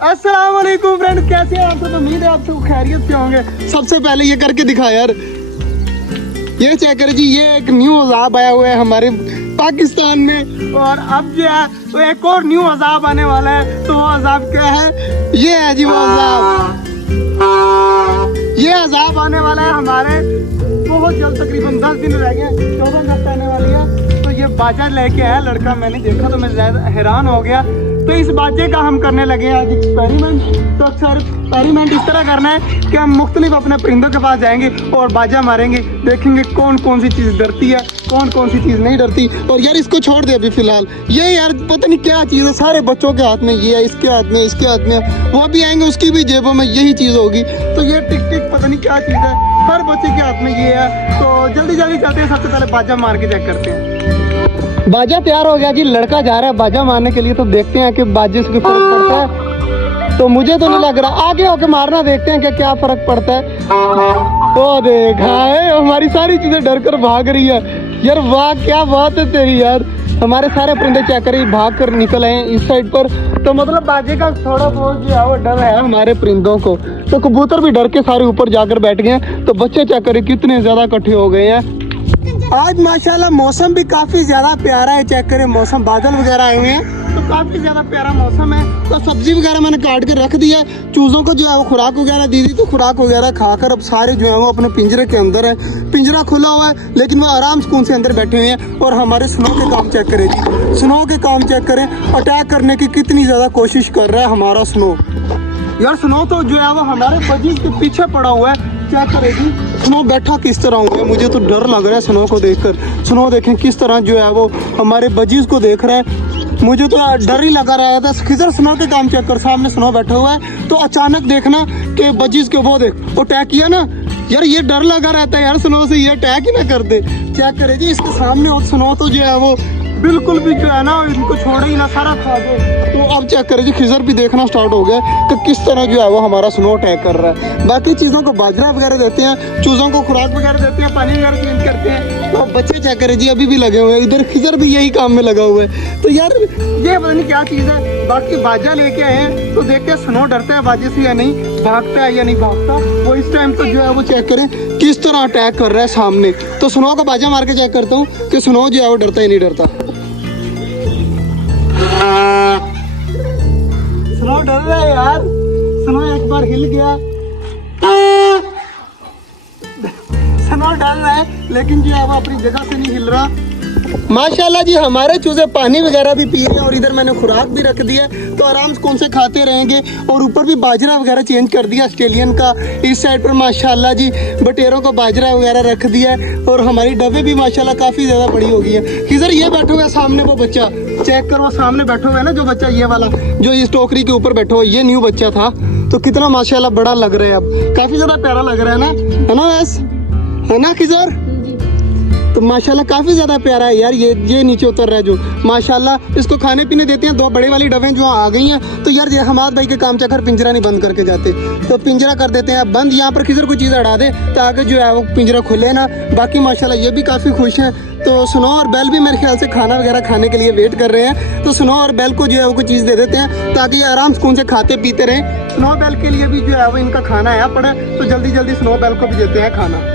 अस्सलाम वालेकुम फ्रेंड, कैसे हैं आप सब? उम्मीद है आप सब खैरियत से होंगे। सबसे पहले ये करके दिखा यार, ये चेक कर जी, ये एक न्यू अजाब आया हुआ है हमारे पाकिस्तान में, और अब जो है तो एक और न्यू अजाब आने वाला है। तो वो अजाब क्या है? ये है जी वो अजाब। ये अजाब आने वाला है हमारे बहुत जल्द, तकरीबन 10 दिन रह गए, 14 अगस्त आने वाली है। तो ये बाजा लेके आया लड़का, मैंने देखा तो मैं ज़्यादा हैरान हो गया। तो इस बाजे का हम करने लगे हैं आज एक्सपेरिमेंट। तो अक्सर एक्सपेरिमेंट इस तरह करना है कि हम मुख्तलिफ अपने परिंदों के पास जाएंगे और बाजा मारेंगे, देखेंगे कौन कौन सी चीज़ डरती है, कौन कौन सी चीज़ नहीं डरती। और यार इसको छोड़ दे अभी फ़िलहाल, ये यार पता नहीं क्या चीज़ है, सारे बच्चों के हाथ में ये है, इसके हाथ में, इसके हाथ में, वो भी आएंगे उसकी भी जेबों में यही चीज़ होगी। तो ये टिक टिक पता नहीं क्या चीज़ है, हर बच्चे के हाथ में ये है। तो जल्दी जल्दी चलते हैं, सबसे पहले बाजा मार के चेक करते हैं। बाजा तैयार हो गया जी, लड़का जा रहा है बाजा मारने के लिए। तो देखते हैं कि बाजे से फर्क पड़ता है। तो मुझे तो नहीं लग रहा, आगे होके मारना, देखते हैं कि क्या फर्क पड़ता है। तो देखा है हमारी सारी चीजें डर कर भाग रही है यार। वाह क्या बात है तेरी यार, हमारे सारे परिंदे चेक करें भाग कर निकल आए इस साइड पर। तो मतलब बाजे का थोड़ा बहुत जो है वो डर है हमारे परिंदों को। तो कबूतर भी डर के सारे ऊपर जाकर बैठ गए हैं। तो बच्चे चेक करें कितने ज्यादा इकट्ठे हो गए हैं। आज माशाल्लाह मौसम भी काफी ज्यादा प्यारा है, चेक करें मौसम, बादल वगैरह आए हुए हैं, तो काफी ज्यादा प्यारा मौसम है। तो सब्जी वगैरह मैंने काट के रख दिया, चूजों को जो है वो खुराक वगैरह दी थी, तो खुराक वगैरह खाकर अब सारे जो है वो अपने पिंजरे के अंदर है। पिंजरा खुला हुआ है लेकिन वो आराम सुकून से अंदर बैठे हुए हैं। और हमारे स्नो के काम चेक करें जी, स्नो के काम चेक करें, अटैक करने की कितनी ज्यादा कोशिश कर रहा है हमारा स्नो। यार स्नो तो जो है वो हमारे बजीज के पीछे पड़ा हुआ है, चेक करेगी स्नो बैठा किस तरह हुआ है। मुझे तो डर लग रहा है स्नो को देखकर। स्नो देखें किस तरह जो है वो हमारे बजीज को देख रहा है, मुझे तो डर ही लगा रहा था। खिजर स्नो के काम चेक कर, सामने स्नो बैठा हुआ है। तो अचानक देखना कि बजीज के वो देख, वो अटैक किया ना यार, ये डर लगा रहता है यार स्नो से, ये अटैक ही ना कर दे। चेक करे जी इसके सामने, और स्नो तो जो है वो बिल्कुल भी जो है ना इनको छोड़े ही ना, सारा खा दे। तो अब चेक करें जी, खिजर भी देखना स्टार्ट हो गया कि किस तरह जो है वो हमारा स्नो अटैक कर रहा है। बाकी चीज़ों को बाजरा वगैरह देते हैं, चूज़ों को खुराक वगैरह देते हैं, पानी वगैरह चेंज करते हैं। तो बच्चे चेक करें जी अभी भी लगे हुए हैं, इधर खिजर भी यही काम में लगा हुआ है। तो यार ये पता नहीं क्या चीज़ है। बाकी बाजा लेके आए हैं तो देखते हैं स्नो डरता है बाजे से या नहीं, भागता है या नहीं भागता। वो इस टाइम तो जो है वो चेक करें किस तरह अटैक कर रहा है सामने। तो स्नो का बाजा मार के चेक करता हूँ कि स्नो जो है वो डरता ही नहीं डरता। स्नो डर रहा है यार, स्नो एक बार हिल गया। स्नो डर रहा है लेकिन जो है वो अपनी जगह से नहीं हिल रहा। माशाल्लाह जी हमारे चूजे पानी वगैरह भी पी रहे हैं, और इधर मैंने खुराक भी रख दिया, तो आराम से कौन से खाते रहेंगे। और ऊपर भी बाजरा वगैरह चेंज कर दिया ऑस्ट्रेलियन का। इस साइड पर माशाल्लाह जी बटेरों को बाजरा वगैरह रख दिया है, और हमारी डब्बे भी माशाल्लाह काफ़ी ज़्यादा बड़ी हो गई है। किधर ये बैठा हुआ है सामने वो बच्चा, चेक कर वो सामने बैठा हुआ है ना जो बच्चा, ये वाला जो इस टोकरी के ऊपर बैठा हुआ, ये न्यू बच्चा था। तो कितना माशाल्लाह बड़ा लग रहा है, अब काफ़ी ज़्यादा प्यारा लग रहा है ना वैस, है ना खिजर? तो माशाल्लाह काफ़ी ज़्यादा प्यारा है यार। ये नीचे उतर रहा है जो, माशाल्लाह इसको खाने पीने देते हैं। 2 बड़े वाली डबें जो आ गई हैं। तो यार ये हमाद भाई के काम चक्कर पिंजरा नहीं बंद करके जाते, तो पिंजरा कर देते हैं बंद। यहाँ पर किधर कोई चीज़ अड़ा दे ताकि जो है वो पिंजरा खुले ना। बाकी माशाल्लाह ये भी काफ़ी खुश हैं। तो स्नो और बेल भी मेरे ख्याल से खाना वगैरह खाने के लिए वेट कर रहे हैं। तो स्नो और बेल को जो है वो कोई चीज़ दे देते हैं ताकि ये आराम सुकून से खाते पीते रहें। स्नो बेल के लिए भी जो है वो इनका खाना आया पड़े, तो जल्दी जल्दी स्नो बेल को भी देते हैं खाना।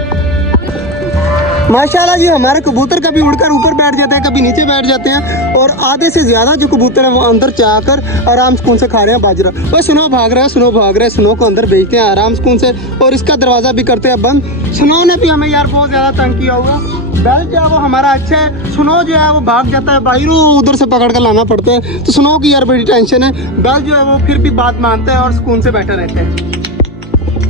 माशाल्लाह जी हमारे कबूतर कभी उड़कर ऊपर बैठ जाते हैं, कभी नीचे बैठ जाते हैं, और आधे से ज़्यादा जो कबूतर हैं वो अंदर जाकर आराम सुकून से खा रहे हैं बाजरा। वो स्नो भाग रहा है, स्नो भाग रहा है, स्नो को अंदर भेजते हैं आराम सुकून से, और इसका दरवाज़ा भी करते हैं बंद। स्नो ने भी हमें यार बहुत ज़्यादा तंग किया हुआ। बेल जो है वो हमारा अच्छा है, स्नो जो है वो भाग जाता है बाहर, उधर से पकड़ कर लाना पड़ता है। तो स्नो की यार बड़ी टेंशन है। बेल जो है वो फिर भी बात मानता है और सुकून से बैठा रहता है।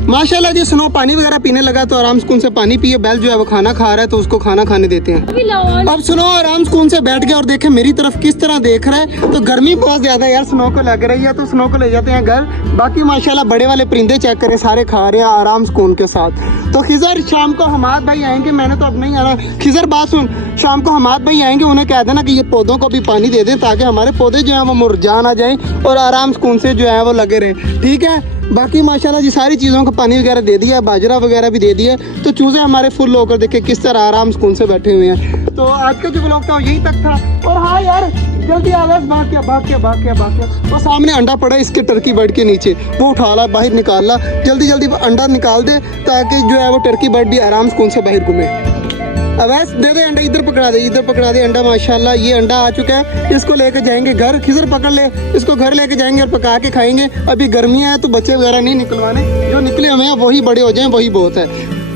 माशाल्लाह जी स्नो पानी वगैरह पीने लगा, तो आराम सुकून से पानी पिए। बेल जो है वो खाना खा रहा है, तो उसको खाना खाने देते हैं। अब स्नो आराम सुकून से बैठ गया, और देखे मेरी तरफ किस तरह देख रहा है। तो गर्मी बहुत ज्यादा यार स्नो को लग रही है, तो स्नो को ले जाते हैं घर। बाकी माशाल्लाह बड़े वाले परिंदे चेक करें, सारे खा रहे हैं आराम सुकून के साथ। तो खिजर शाम को हमाद भाई आएंगे, मैंने तो अब नहीं आना। खिजर बात सुन, शाम को हमाद भाई आएंगे, उन्हें कह देना कि ये पौधों को भी पानी दे दें ताकि हमारे पौधे जो है वो मुरझा ना जाएं और आराम सुकून से जो है वो लगे रहें, ठीक है। बाकी माशाल्लाह जी सारी चीज़ों को पानी वगैरह दे दिया, बाजरा वगैरह भी दे दिया। तो चूज़े हमारे फुल होकर देखे किस तरह आराम सुकून से बैठे हुए हैं। तो आज का जो व्लॉग था यही तक था। और हाँ यार, जल्दी आवाज़ भाग के वो सामने अंडा पड़ा है इसके टर्की बर्ड के नीचे, वो उठा ला, बाहर निकाल ला, जल्दी अंडा निकाल दे ताकि जो है वो टर्की बर्ड भी आराम सुकून से बाहर घूमे। अवैस दे दे अंडा, इधर पकड़ा दे अंडा। माशाल्लाह ये अंडा आ चुका है, इसको लेके जाएंगे घर। खिजर पकड़ ले, इसको घर लेके जाएंगे और पका के खाएंगे। अभी गर्मियाँ है तो बच्चे वगैरह नहीं निकलवाने, जो निकले हुए हैं वही बड़े हो जाएं, वही बहुत है।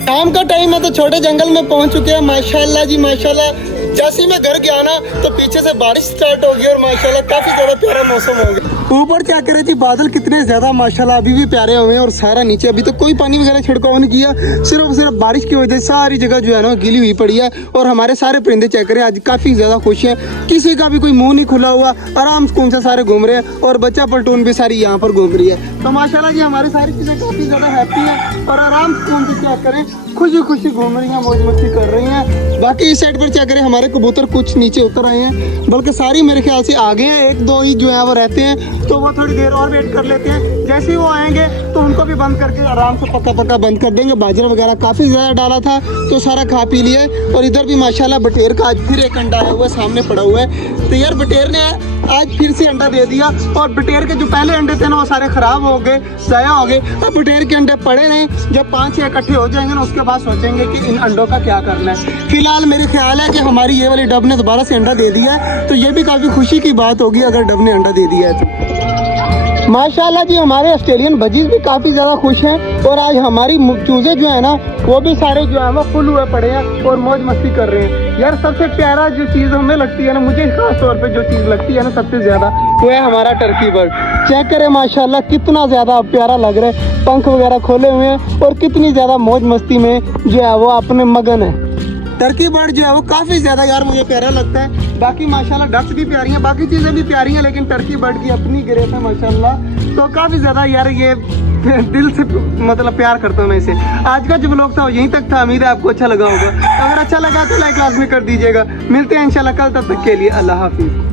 शाम का टाइम है तो छोटे जंगल में पहुंच चुके हैं। माशाल्लाह जी माशाल्लाह, जैसे ही मैं घर गया ना तो पीछे से बारिश स्टार्ट हो गई और माशाल्लाह काफी ज्यादा प्यारा मौसम हो गया। ऊपर क्या करे जी, बादल कितने ज्यादा माशाल्लाह अभी भी प्यारे हुए हैं और सारा नीचे अभी तो कोई पानी वगैरह छिड़काव नहीं किया, सिर्फ बारिश की वजह से सारी जगह जो है ना गीली हुई पड़ी है। और हमारे सारे परिंदे चेक करें आज काफी ज्यादा खुश हैं, किसी का भी कोई मुंह नहीं खुला हुआ, आराम सुकून से सारे घूम रहे हैं और बच्चा पलटून भी सारी यहाँ पर घूम रही है। तो माशाल्लाह जी हमारी सारी चीजें काफी ज्यादा हैप्पी है और आराम सुकून से चेक करें खुशी घूम रही हैं, मौज मस्ती कर रही हैं। बाकी इस साइड पर चेक करें हमारे कबूतर कुछ नीचे उतर आए हैं, बल्कि सारी मेरे ख्याल से आगे हैं, एक दो ही जो है वो रहते हैं। तो वो थोड़ी देर और वेट कर लेते हैं, जैसे ही वो आएंगे तो उनको भी बंद करके आराम से पक्का बंद कर देंगे। बाजरा वगैरह काफ़ी ज़्यादा डाला था तो सारा खा पी लिया। और इधर भी माशाल्लाह बटेर का आज फिर एक अंडा आया हुआ सामने पड़ा हुआ है। तो यार बटेर ने आज फिर से अंडा दे दिया और बटेर के जो पहले अंडे थे ना वो सारे ख़राब हो गए, ज़ाया हो गए। अब बटेर के अंडे पड़े नहीं, जब 5-6 इकट्ठे हो जाएंगे ना उसके बाद सोचेंगे कि इन अंडों का क्या करना है। फिलहाल मेरे ख्याल है कि हमारी ये वाली डब ने दोबारा से अंडा दे दिया है, तो ये भी काफ़ी खुशी की बात होगी अगर डब ने अंडा दे दिया है तो। माशाल्लाह जी हमारे ऑस्ट्रेलियन बजीज भी काफ़ी ज़्यादा खुश हैं और आज हमारी चूज़े जो है ना वो भी सारे जो है वो फुल हुए पड़े हैं और मौज मस्ती कर रहे हैं। यार सबसे प्यारा जो चीज़ हमें लगती है ना, मुझे खास तौर पे जो चीज़ लगती है ना सबसे ज़्यादा, वो है हमारा टर्की बर्ड। चेक करें माशाल्लाह कितना ज़्यादा प्यारा लग रहा है, पंख वगैरह खोले हुए हैं और कितनी ज़्यादा मौज मस्ती में जो है वो अपने मगन है। टर्की बर्ड जो है वो काफ़ी ज़्यादा यार मुझे प्यारा लगता है। बाकी माशाल्लाह डक्स भी प्यारी हैं, बाकी चीज़ें भी प्यारी हैं, लेकिन टर्की बर्ड की अपनी ग्रेस है माशाल्लाह। तो काफ़ी ज़्यादा यार ये दिल से मतलब प्यार करता हूँ मैं इसे। आज का जो व्लॉग था वो यहीं तक था, उम्मीद है आपको अच्छा लगा होगा। अगर अच्छा लगा तो लाइक लाजमी कर दीजिएगा। मिलते हैं इंशाल्लाह कल, तब तक के लिए अल्लाह हाफिज़।